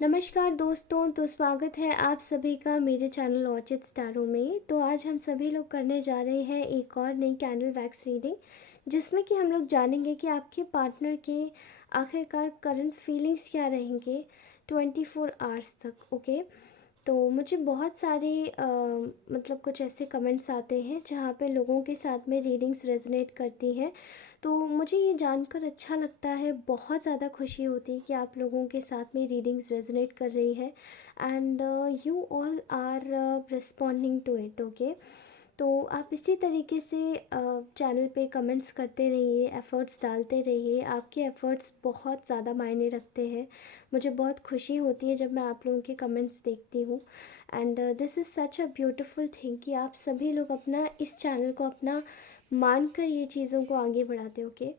नमस्कार दोस्तों, तो स्वागत है आप सभी का मेरे चैनल ऑर्चिड स्टारों में। तो आज हम सभी लोग करने जा रहे हैं एक और नई कैंडल वैक्स रीडिंग, जिसमें कि हम लोग जानेंगे कि आपके पार्टनर के आखिरकार करंट फीलिंग्स क्या रहेंगे 24 आवर्स तक। ओके, तो मुझे बहुत सारे मतलब कुछ ऐसे कमेंट्स आते हैं जहाँ पे लोगों के साथ में रीडिंग्स रेजोनेट करती हैं। तो मुझे ये जानकर अच्छा लगता है, बहुत ज़्यादा खुशी होती है कि आप लोगों के साथ में रीडिंग्स रेजोनेट कर रही है and you all are responding to it. Okay, तो आप इसी तरीके से चैनल पे कमेंट्स करते रहिए, एफ़र्ट्स डालते रहिए। आपके एफ़र्ट्स बहुत ज़्यादा मायने रखते हैं। मुझे बहुत खुशी होती है जब मैं आप लोगों के कमेंट्स देखती हूँ and this is such a beautiful thing कि आप सभी लोग अपना इस चैनल को अपना मानकर ये चीज़ों को आगे बढ़ाते हो। Okay,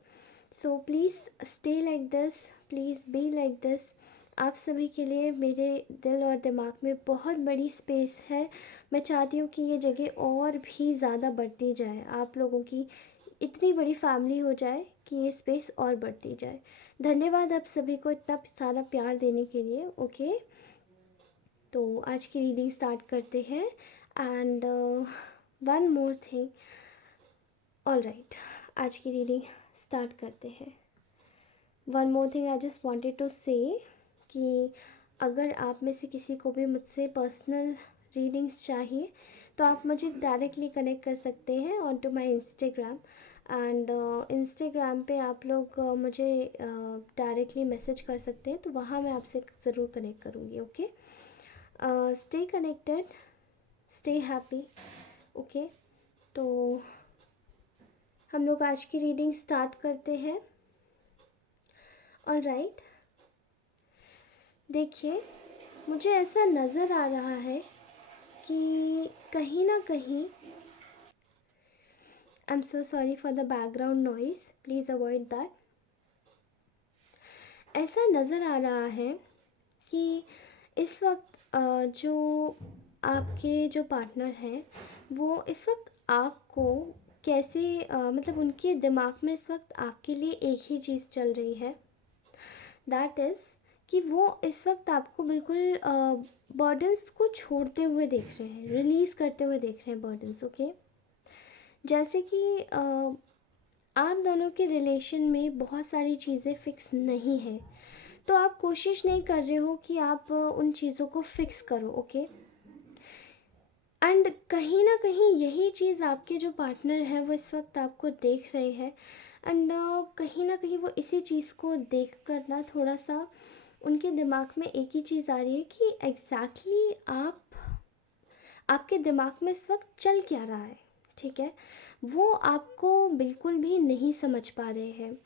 so please stay like this, please be like this. आप सभी के लिए मेरे दिल और दिमाग में बहुत बड़ी स्पेस है। मैं चाहती हूँ कि ये जगह और भी ज़्यादा बढ़ती जाए, आप लोगों की इतनी बड़ी फैमिली हो जाए कि ये स्पेस और बढ़ती जाए। धन्यवाद आप सभी को इतना सारा प्यार देने के लिए। ओके, तो आज की रीडिंग स्टार्ट करते हैं and one more thing. All right, आज की रीडिंग स्टार्ट करते हैं। One more thing I just wanted to say कि अगर आप में से किसी को भी मुझसे पर्सनल रीडिंग्स चाहिए तो आप मुझे डायरेक्टली कनेक्ट कर सकते हैं on to my Instagram and Instagram पे आप लोग मुझे डायरेक्टली मैसेज कर सकते हैं, तो वहाँ मैं आपसे ज़रूर कनेक्ट करूँगी। Okay, stay connected, stay happy. Okay, तो हम लोग आज की रीडिंग स्टार्ट करते हैं। ऑल राइट, देखिए, मुझे ऐसा नज़र आ रहा है कि कहीं ना कहीं, I am so sorry for the background noise, please avoid that. ऐसा नज़र आ रहा है कि इस वक्त जो आपके जो पार्टनर हैं वो इस वक्त आपको कैसे मतलब उनके दिमाग में इस वक्त आपके लिए एक ही चीज़ चल रही है, दैट इज़ कि वो इस वक्त आपको बिल्कुल बर्डन्स को छोड़ते हुए देख रहे हैं, रिलीज़ करते हुए देख रहे हैं बर्डन्स। ओके, जैसे कि आप दोनों के रिलेशन में बहुत सारी चीज़ें फ़िक्स नहीं हैं, तो आप कोशिश नहीं कर रहे हो कि आप उन चीज़ों को फ़िक्स करो। ओके, एंड कहीं ना कहीं यही चीज़ आपके जो पार्टनर है वो इस वक्त आपको देख रहे हैं एंड कहीं ना कहीं वो इसी चीज़ को देख कर ना थोड़ा सा उनके दिमाग में एक ही चीज़ आ रही है कि एग्जैक्टली आपके दिमाग में इस वक्त चल क्या रहा है। ठीक है, वो आपको बिल्कुल भी नहीं समझ पा रहे हैं।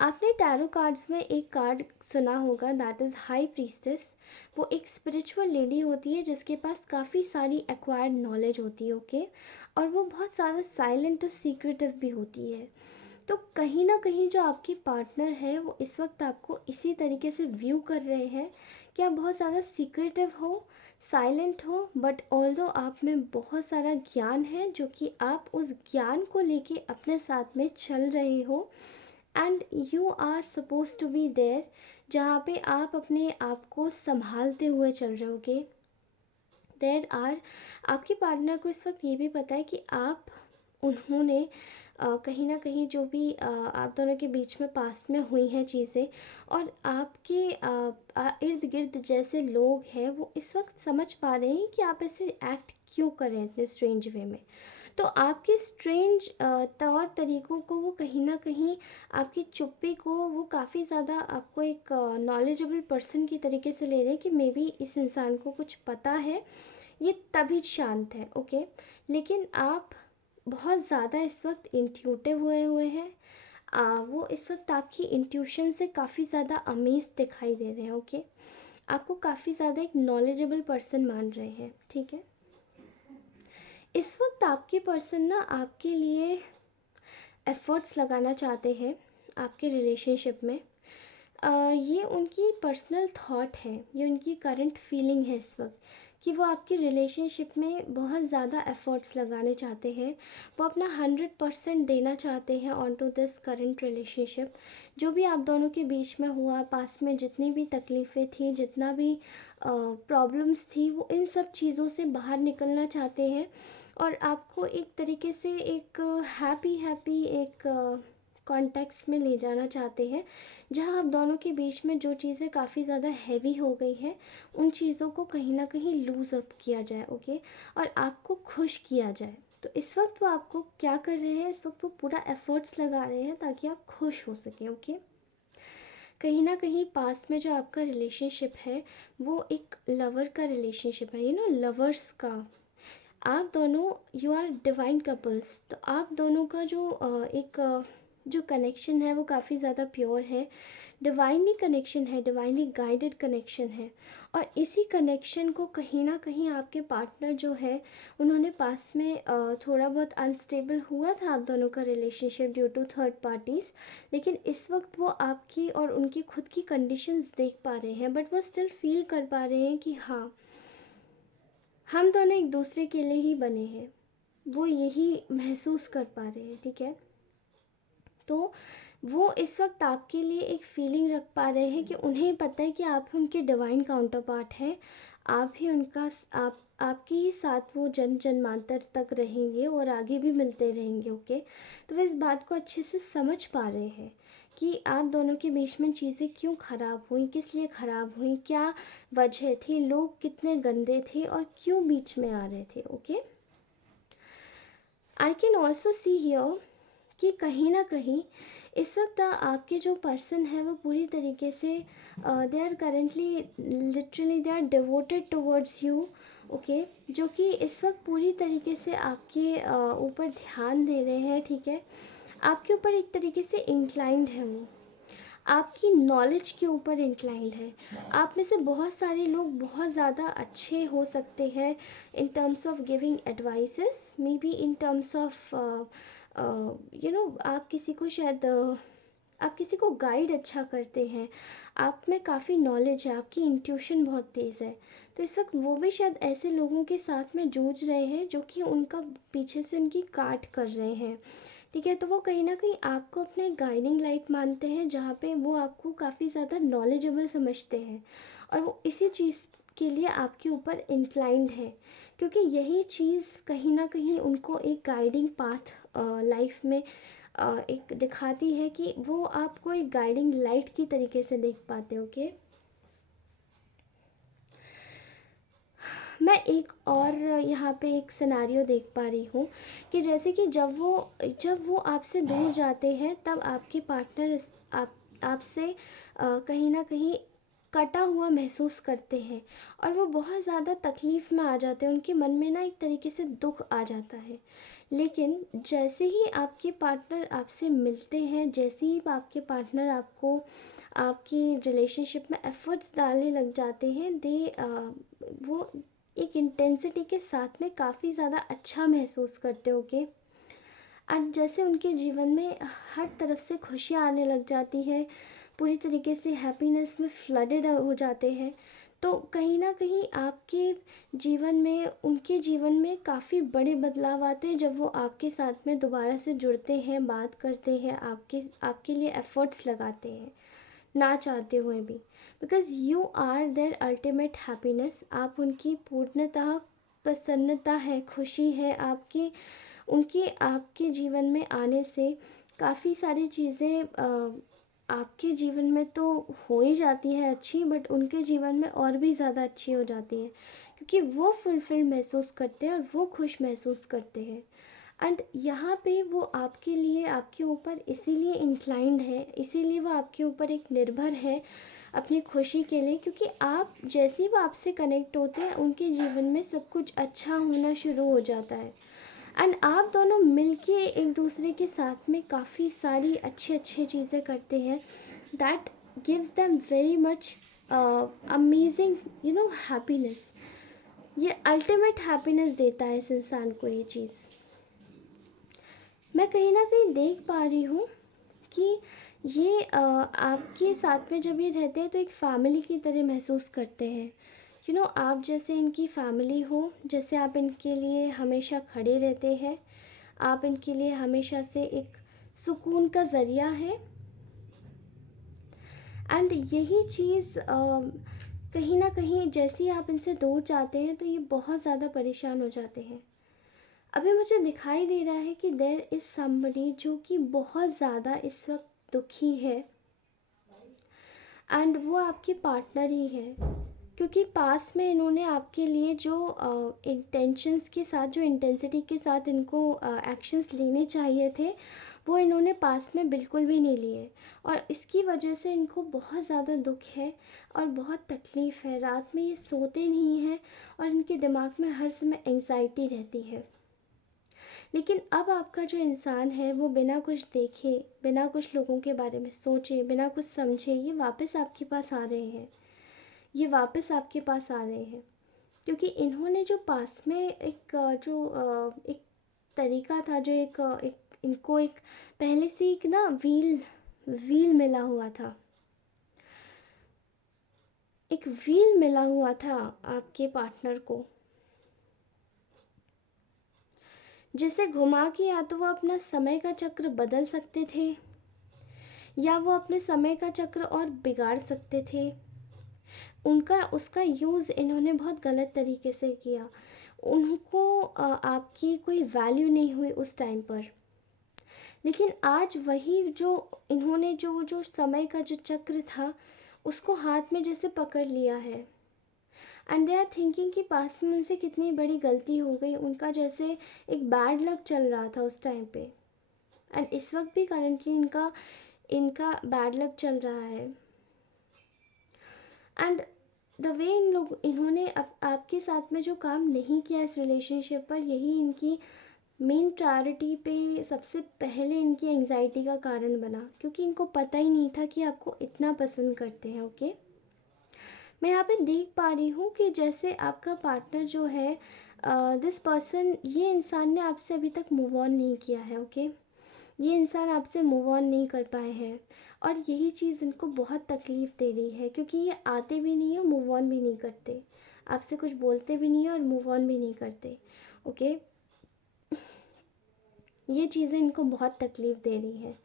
आपने टैरो कार्ड्स में एक कार्ड सुना होगा, दैट इज़ हाई प्रीस्टेस। वो एक स्पिरिचुअल लेडी होती है जिसके पास काफ़ी सारी एक्वायर्ड नॉलेज होती है। ओके, और वो बहुत ज़्यादा साइलेंट और सीक्रेटिव भी होती है। तो कहीं ना कहीं जो आपके पार्टनर है वो इस वक्त आपको इसी तरीके से व्यू कर रहे हैं कि आप बहुत ज़्यादा सीक्रेटिव हो, साइलेंट हो, बट ऑल्दो आप में बहुत सारा ज्ञान है जो कि आप उस ज्ञान को लेके अपने साथ में चल रहे हो and you are suppose to be there, जहाँ पे आप अपने आप को संभालते हुए चल रहे होगे। देर आर, आपके पार्टनर को इस वक्त ये भी पता है कि आप उन्होंने कहीं ना कहीं जो भी आप दोनों के बीच में पास में हुई हैं चीज़ें और आपके इर्द गिर्द जैसे लोग हैं वो इस वक्त समझ पा रहे हैं कि आप ऐसे एक्ट क्यों कर रहे हैं इतने स्ट्रेंज वे में। तो आपके स्ट्रेंज तौर तरीक़ों को वो कहीं ना कहीं, आपकी चुप्पी को वो काफ़ी ज़्यादा आपको एक नॉलेजेबल पर्सन की तरीके से ले रहे हैं कि मे बी इस इंसान को कुछ पता है, ये तभी शांत है। ओके, लेकिन आप बहुत ज़्यादा इस वक्त इंट्यूटिव हुए हुए हैं। वो इस वक्त आपकी इंट्यूशन से काफ़ी ज़्यादा अमेज दिखाई दे रहे हैं। ओके, आपको काफ़ी ज़्यादा एक नॉलेजेबल पर्सन मान रहे हैं। ठीक है, इस वक्त आपके पर्सन ना आपके लिए एफ़र्ट्स लगाना चाहते हैं आपके रिलेशनशिप में। ये उनकी पर्सनल थॉट है, ये उनकी करंट फीलिंग है इस वक्त कि वो आपकी रिलेशनशिप में बहुत ज़्यादा एफ़र्ट्स लगाने चाहते हैं। वो अपना 100% देना चाहते हैं on to this current relationship. जो भी आप दोनों के बीच में हुआ, पास में जितनी भी तकलीफ़ें थी, जितना भी प्रॉब्लम्स थी, वो इन सब चीज़ों से बाहर निकलना चाहते हैं और आपको एक तरीके से एक हैप्पी हैप्पी एक कॉन्टेक्स्ट में ले जाना चाहते हैं, जहां आप दोनों के बीच में जो चीज़ें काफ़ी ज़्यादा हैवी हो गई हैं, उन चीज़ों को कहीं ना कहीं लूज़ अप किया जाए, ओके, और आपको खुश किया जाए। तो इस वक्त वो आपको क्या कर रहे हैं, इस वक्त वो पूरा एफर्ट्स लगा रहे हैं ताकि आप खुश हो सकें, ओके। कहीं ना कहीं पास में जो आपका रिलेशनशिप है वो एक लवर का रिलेशनशिप है, लवर्स का। आप दोनों यू आर डिवाइन कपल्स। तो आप दोनों का जो जो कनेक्शन है वो काफ़ी ज़्यादा प्योर है, डिवाइनली कनेक्शन है, डिवाइनली गाइडेड कनेक्शन है। और इसी कनेक्शन को कहीं ना कहीं आपके पार्टनर जो है, उन्होंने पास में थोड़ा बहुत अनस्टेबल हुआ था आप दोनों का relationship due to third parties. लेकिन इस वक्त वो आपकी और उनकी खुद की कंडीशंस देख पा रहे हैं, बट वो स्टिल फील कर पा रहे हैं कि हाँ, हम दोनों एक दूसरे के लिए ही बने हैं। वो यही महसूस कर पा रहे हैं, ठीक है। तो वो इस वक्त आपके लिए एक फीलिंग रख पा रहे हैं कि उन्हें पता है कि आप ही उनके डिवाइन काउंटर पार्ट हैं। आप ही उनका आप आपके ही साथ वो जन्म जन्मांतर तक रहेंगे और आगे भी मिलते रहेंगे, ओके। तो वो इस बात को अच्छे से समझ पा रहे हैं कि आप दोनों के बीच में चीज़ें क्यों ख़राब हुई, किस लिए ख़राब हुई, क्या वजह थी, लोग कितने गंदे थे और क्यों बीच में आ रहे थे, okay. I can also see here कि कहीं ना कहीं इस वक्त आपके जो पर्सन है वो पूरी तरीके से they are currently literally they are devoted towards you, okay. जो कि इस वक्त पूरी तरीके से आपके ऊपर ध्यान दे रहे हैं, ठीक है। आपके ऊपर एक तरीके से इंक्लाइंड है वो, आपकी नॉलेज के ऊपर इंक्लाइंड है। आप में से बहुत सारे लोग बहुत ज़्यादा अच्छे हो सकते हैं in terms of giving advices, may be in terms of आप किसी को शायद आप किसी को गाइड अच्छा करते हैं, आप में काफ़ी नॉलेज है, आपकी इंट्यूशन बहुत तेज़ है। तो इस वक्त वो भी शायद ऐसे लोगों के साथ में जूझ रहे हैं जो कि उनका पीछे से उनकी काट कर रहे हैं, ठीक है। तो वो कहीं ना कहीं आपको अपने गाइडिंग लाइट मानते हैं, जहाँ पे वो आपको काफ़ी ज़्यादा नॉलेजेबल समझते हैं और वो इसी चीज़ के लिए आपके ऊपर इंक्लाइंड है, क्योंकि यही चीज़ कहीं ना कहीं उनको एक गाइडिंग पाथ लाइफ में एक दिखाती है कि वो आपको एक गाइडिंग लाइट की तरीके से देख पाते हो, ओके। मैं एक और यहाँ पे एक सिनारियो देख पा रही हूँ कि जैसे कि जब वो आपसे दूर जाते हैं, तब आपके पार्टनर आपसे कहीं ना कहीं कटा हुआ महसूस करते हैं और वो बहुत ज़्यादा तकलीफ़ में आ जाते हैं, उनके मन में ना एक तरीके से दुख आ जाता है। लेकिन जैसे ही आपके पार्टनर आपसे मिलते हैं, जैसे ही आपके पार्टनर आपको आपकी रिलेशनशिप में एफर्ट्स डालने लग जाते हैं, वो एक इंटेंसिटी के साथ में काफ़ी ज़्यादा अच्छा महसूस करते होगे। और जैसे उनके जीवन में हर तरफ से खुशियाँ आने लग जाती है, पूरी तरीके से हैप्पीनेस में फ्लडेड हो जाते हैं। तो कहीं ना कहीं आपके जीवन में, उनके जीवन में काफ़ी बड़े बदलाव आते हैं जब वो आपके साथ में दोबारा से जुड़ते हैं, बात करते हैं, आपके आपके लिए एफ़र्ट्स लगाते हैं ना चाहते हुए भी, because you are their ultimate happiness. आप उनकी पूर्णतः प्रसन्नता है, खुशी है आपकी, उनके आपके जीवन में आने से काफ़ी सारी चीज़ें आपके जीवन में तो हो ही जाती है अच्छी, बट उनके जीवन में और भी ज़्यादा अच्छी हो जाती है, क्योंकि वो फुलफिल महसूस करते हैं और वो खुश महसूस करते हैं। एंड यहाँ पे वो आपके लिए, आपके ऊपर इसीलिए इंक्लाइंड है, इसीलिए वो आपके ऊपर एक निर्भर है अपनी खुशी के लिए, क्योंकि आप जैसे ही वो आपसे कनेक्ट होते हैं, उनके जीवन में सब कुछ अच्छा होना शुरू हो जाता है। एंड आप दोनों मिलके एक दूसरे के साथ में काफ़ी सारी अच्छी अच्छी चीज़ें करते हैं, that gives them very much amazing happiness. ये अल्टीमेट हैप्पीनेस देता है इस इंसान को ये चीज़। मैं कहीं ना कहीं देख पा रही हूँ कि ये आपके साथ में जब ये रहते हैं तो एक फैमिली की तरह महसूस करते हैं, आप जैसे इनकी फैमिली हो, जैसे आप इनके लिए हमेशा खड़े रहते हैं, आप इनके लिए हमेशा से एक सुकून का ज़रिया है। एंड यही चीज़ कहीं ना कहीं जैसे ही आप इनसे दूर जाते हैं तो ये बहुत ज़्यादा परेशान हो जाते हैं। अभी मुझे दिखाई दे रहा है कि देयर इज़ समबडी जो कि बहुत ज़्यादा इस वक्त दुखी है, एंड वो आपके पार्टनर ही है। क्योंकि पास में इन्होंने आपके लिए जो इंटेंशंस के साथ, जो इंटेंसिटी के साथ इनको एक्शंस लेने चाहिए थे, वो इन्होंने पास में बिल्कुल भी नहीं लिए। और इसकी वजह से इनको बहुत ज़्यादा दुख है और बहुत तकलीफ़ है। रात में ये सोते नहीं हैं और इनके दिमाग में हर समय एंग्जाइटी रहती है। लेकिन अब आपका जो इंसान है वो बिना कुछ देखे, बिना कुछ लोगों के बारे में सोचे, बिना कुछ समझे ये वापस आपके पास आ रहे हैं। ये वापस आपके पास आ रहे हैं क्योंकि इन्होंने जो पास में एक तरीका था, जो एक इनको एक पहले से एक ना व्हील व्हील मिला हुआ था, एक व्हील मिला हुआ था आपके पार्टनर को, जिसे घुमा के या तो वो अपना समय का चक्र बदल सकते थे या वो अपने समय का चक्र और बिगाड़ सकते थे। उनका उसका यूज़ इन्होंने बहुत गलत तरीके से किया। उनको आपकी कोई वैल्यू नहीं हुई उस टाइम पर। लेकिन आज वही जो इन्होंने जो समय का जो चक्र था उसको हाथ में जैसे पकड़ लिया है, एंड दे आर थिंकिंग कि पास में उनसे कितनी बड़ी गलती हो गई। उनका जैसे एक बैड लक चल रहा था उस टाइम पे, एंड इस वक्त भी करंटली इनका इनका बैड लक चल रहा है। एंड द वे इन्होंने आपके साथ में जो काम नहीं किया इस रिलेशनशिप पर, यही इनकी मेन प्रायोरिटी पे सबसे पहले इनकी एंजाइटी का कारण बना, क्योंकि इनको पता ही नहीं था कि आपको इतना पसंद करते हैं। ओके, मैं यहाँ पे देख पा रही हूँ कि जैसे आपका पार्टनर जो है, दिस पर्सन, ये इंसान ने आपसे अभी तक मूव ऑन नहीं किया है। ओके, ये इंसान आपसे मूव ऑन नहीं कर पाए हैं और यही चीज़ इनको बहुत तकलीफ़ दे रही है, क्योंकि ये आते भी नहीं है, मूव ऑन भी नहीं करते, आपसे कुछ बोलते भी नहीं है और मूव ऑन भी नहीं करते। ओके, ये चीज़ें इनको बहुत तकलीफ़ दे रही हैं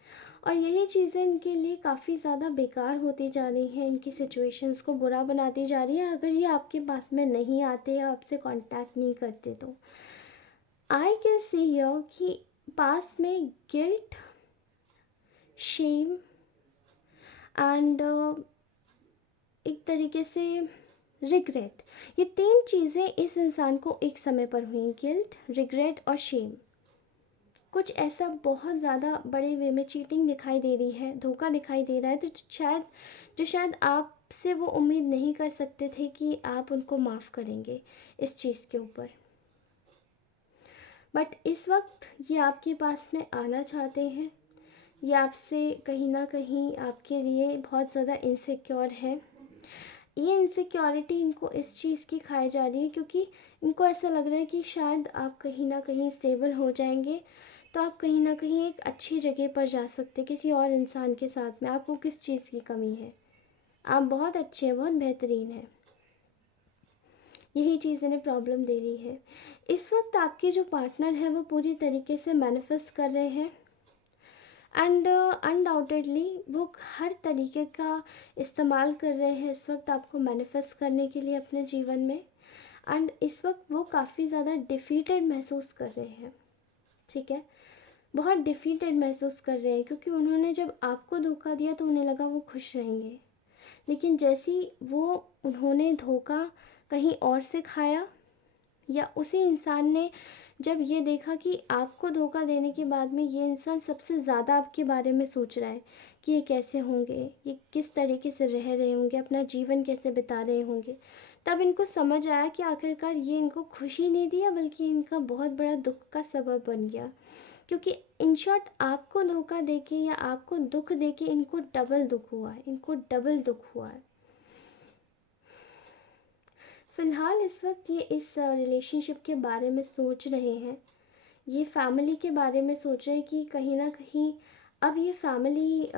और यही चीज़ें इनके लिए काफ़ी ज़्यादा बेकार होती जा रही हैं, इनकी सिचुएशंस को बुरा बनाती जा रही है अगर ये आपके पास में नहीं आते या आपसे कांटेक्ट नहीं करते तो। आई कैन सी हियर कि पास में गिल्ट, शेम एंड एक तरीके से रिग्रेट, ये 3 चीज़ें इस इंसान को एक समय पर हुई। गिल्ट, रिग्रेट और शेम। कुछ ऐसा बहुत ज़्यादा बड़े वे में चीटिंग दिखाई दे रही है, धोखा दिखाई दे रहा है, तो शायद आपसे वो उम्मीद नहीं कर सकते थे कि आप उनको माफ़ करेंगे इस चीज़ के ऊपर। बट इस वक्त ये आपके पास में आना चाहते हैं, ये आपसे कहीं ना कहीं आपके लिए बहुत ज़्यादा इनसिक्योर है। ये इनसिक्योरिटी इनको इस चीज़ की खाई जा रही है क्योंकि इनको ऐसा लग रहा है कि शायद आप कहीं ना कहीं स्टेबल हो जाएंगे तो आप कहीं ना कहीं एक अच्छी जगह पर जा सकते हैं किसी और इंसान के साथ में। आपको किस चीज़ की कमी है? आप बहुत अच्छे हैं, बहुत बेहतरीन हैं। यही चीज़ इन्हें प्रॉब्लम दे रही है। इस वक्त आपके जो पार्टनर हैं वो पूरी तरीके से मैनिफेस्ट कर रहे हैं एंड अनडाउटेडली वो हर तरीके का इस्तेमाल कर रहे हैं इस वक्त आपको मैनिफेस्ट करने के लिए अपने जीवन में। एंड इस वक्त वो काफ़ी ज़्यादा डिफीटेड महसूस कर रहे हैं। ठीक है, बहुत डिफीटेड महसूस कर रहे हैं क्योंकि उन्होंने जब आपको धोखा दिया तो उन्हें लगा वो खुश रहेंगे, लेकिन जैसे ही उन्होंने धोखा कहीं और से खाया या उसी इंसान ने जब ये देखा कि आपको धोखा देने के बाद में ये इंसान सबसे ज़्यादा आपके बारे में सोच रहा है कि ये कैसे होंगे, ये किस तरीके से रह रहे होंगे, अपना जीवन कैसे बिता रहे होंगे, तब इनको समझ आया कि आखिरकार ये इनको खुशी नहीं दिया बल्कि इनका बहुत बड़ा दुख का सबब बन गया। क्योंकि इन शॉर्ट आपको धोखा देके या आपको दुख देके इनको डबल दुख हुआ है, इनको डबल दुख हुआ है। फ़िलहाल इस वक्त ये इस रिलेशनशिप के बारे में सोच रहे हैं, ये फैमिली के बारे में सोच रहे हैं कि कहीं ना कहीं अब ये फैमिली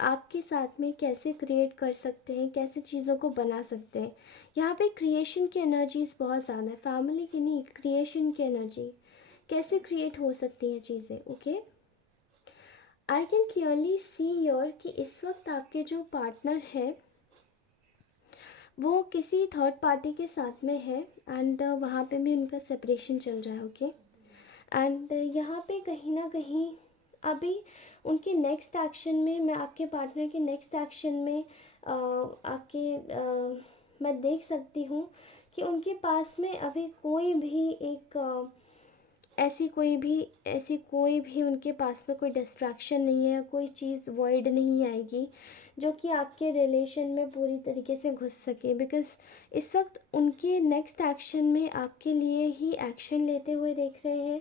आपके साथ में कैसे क्रिएट कर सकते हैं, कैसे चीज़ों को बना सकते हैं। यहाँ पे क्रिएशन की एनर्जीज बहुत ज़्यादा है, फैमिली की नहीं, क्रिएशन की एनर्जी, कैसे क्रिएट हो सकती हैं चीज़ें। Okay, I can clearly see your कि इस वक्त आपके जो पार्टनर हैं वो किसी थर्ड पार्टी के साथ में है, एंड वहाँ पे भी उनका सेपरेशन चल रहा है। ओके, एंड यहाँ पे कहीं ना कहीं अभी उनके नेक्स्ट एक्शन में, मैं आपके पार्टनर के नेक्स्ट एक्शन में मैं देख सकती हूँ कि उनके पास में अभी कोई भी एक ऐसी कोई भी उनके पास में कोई डिस्ट्रैक्शन नहीं है, कोई चीज़ वॉइड नहीं आएगी जो कि आपके रिलेशन में पूरी तरीके से घुस सके। बिकॉज़ इस वक्त उनके नेक्स्ट एक्शन में आपके लिए ही एक्शन लेते हुए देख रहे हैं।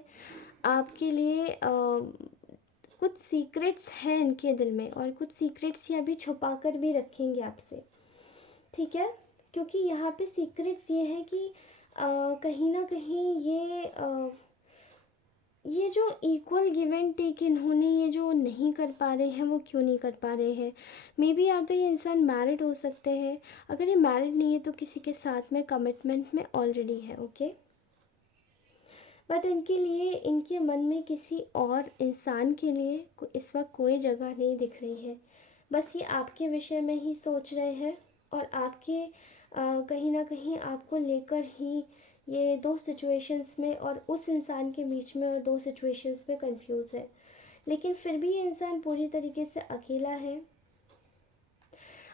आपके लिए कुछ सीक्रेट्स हैं इनके दिल में, और कुछ सीक्रेट्स ये अभी छुपा कर भी रखेंगे आपसे, ठीक है। क्योंकि यहाँ पे सीक्रेट्स ये हैं कि कहीं ना कहीं ये जो इक्वल गिव एंड टेक इन्होंने ये जो नहीं कर पा रहे हैं, वो क्यों नहीं कर पा रहे हैं। मे बी या तो ये इंसान मैरिड हो सकते हैं, अगर ये मैरिड नहीं है तो किसी के साथ में कमिटमेंट में ऑलरेडी है। ओके, बट इनके लिए, इनके मन में किसी और इंसान के लिए इस वक्त कोई जगह नहीं दिख रही है। बस ये आपके विषय में ही सोच रहे हैं, और आपके कहीं ना कहीं आपको लेकर ही ये दो सिचुएशंस में और उस इंसान के बीच में और दो सिचुएशंस में कंफ्यूज है। लेकिन फिर भी ये इंसान पूरी तरीके से अकेला है,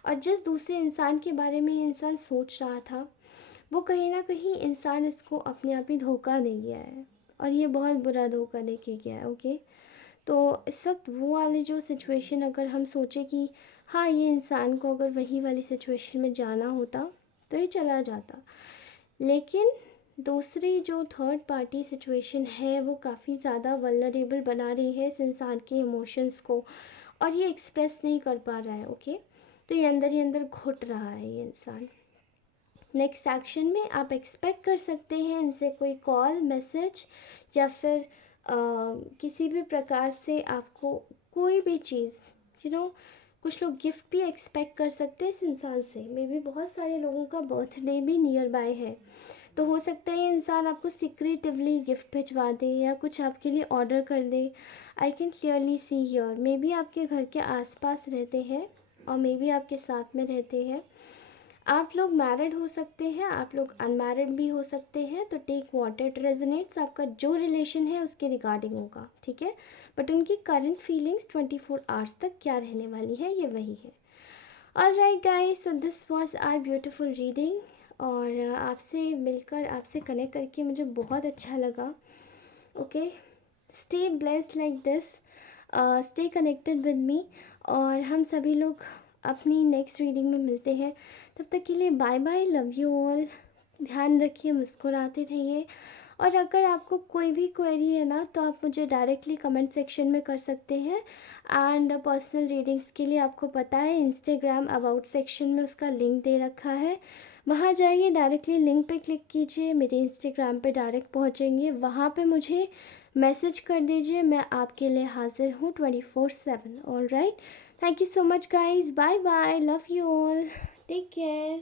और जिस दूसरे इंसान के बारे में ये इंसान सोच रहा था, वो कहीं ना कहीं इंसान इसको अपने आप ही धोखा दे गया है, और ये बहुत बुरा धोखा दे के गया है। ओके, तो इस वक्त वो वाली जो सिचुएशन, अगर हम सोचें कि हाँ, ये इंसान को अगर वही वाली सिचुएशन में जाना होता तो ये चला जाता, लेकिन दूसरी जो थर्ड पार्टी सिचुएशन है वो काफ़ी ज़्यादा वल्नरेबल बना रही है इस इंसान के इमोशंस को, और ये एक्सप्रेस नहीं कर पा रहा है। ओके, तो ये अंदर ही अंदर घुट रहा है ये इंसान। नेक्स्ट एक्शन में आप एक्सपेक्ट कर सकते हैं इनसे कोई कॉल, मैसेज, या फिर किसी भी प्रकार से आपको कोई भी चीज़, कुछ लोग गिफ्ट भी एक्सपेक्ट कर सकते हैं इस इंसान से। मे बी बहुत सारे लोगों का बर्थडे भी नियर बाय है, तो हो सकता है ये इंसान आपको सीक्रेटिवली गिफ्ट भिजवा दे या कुछ आपके लिए ऑर्डर कर दे। I can clearly see here, maybe आपके घर के आसपास रहते हैं, और मे बी आपके साथ में रहते हैं। आप लोग मैरिड हो सकते हैं, आप लोग अनमैरिड भी हो सकते हैं, तो टेक व्हाट इट रेजोनेट्स, आपका जो रिलेशन है उसके रिगार्डिंग होगा, ठीक है। बट उनकी करंट फीलिंग्स 24 आवर्स तक क्या रहने वाली है, ये वही है। Alright guys, so this was our beautiful reading, और आपसे मिलकर, आपसे कनेक्ट करके मुझे बहुत अच्छा लगा। Okay, stay blessed like this, stay connected with me, और हम सभी लोग अपनी नेक्स्ट रीडिंग में मिलते हैं। तब तक के लिए bye bye, love you all, ध्यान रखिए, मुस्कुराते रहिए। और अगर आपको कोई भी क्वेरी है ना, तो आप मुझे डायरेक्टली कमेंट सेक्शन में कर सकते हैं। एंड पर्सनल रीडिंग्स के लिए आपको पता है, इंस्टाग्राम अबाउट सेक्शन में उसका लिंक दे रखा है, वहाँ जाइए, डायरेक्टली लिंक पे क्लिक कीजिए, मेरे इंस्टाग्राम पे डायरेक्ट पहुँचेंगे, वहाँ पे मुझे मैसेज कर दीजिए, मैं आपके लिए हाजिर हूँ 24/7। All right, thank you so much guys, bye bye, love you all, take care.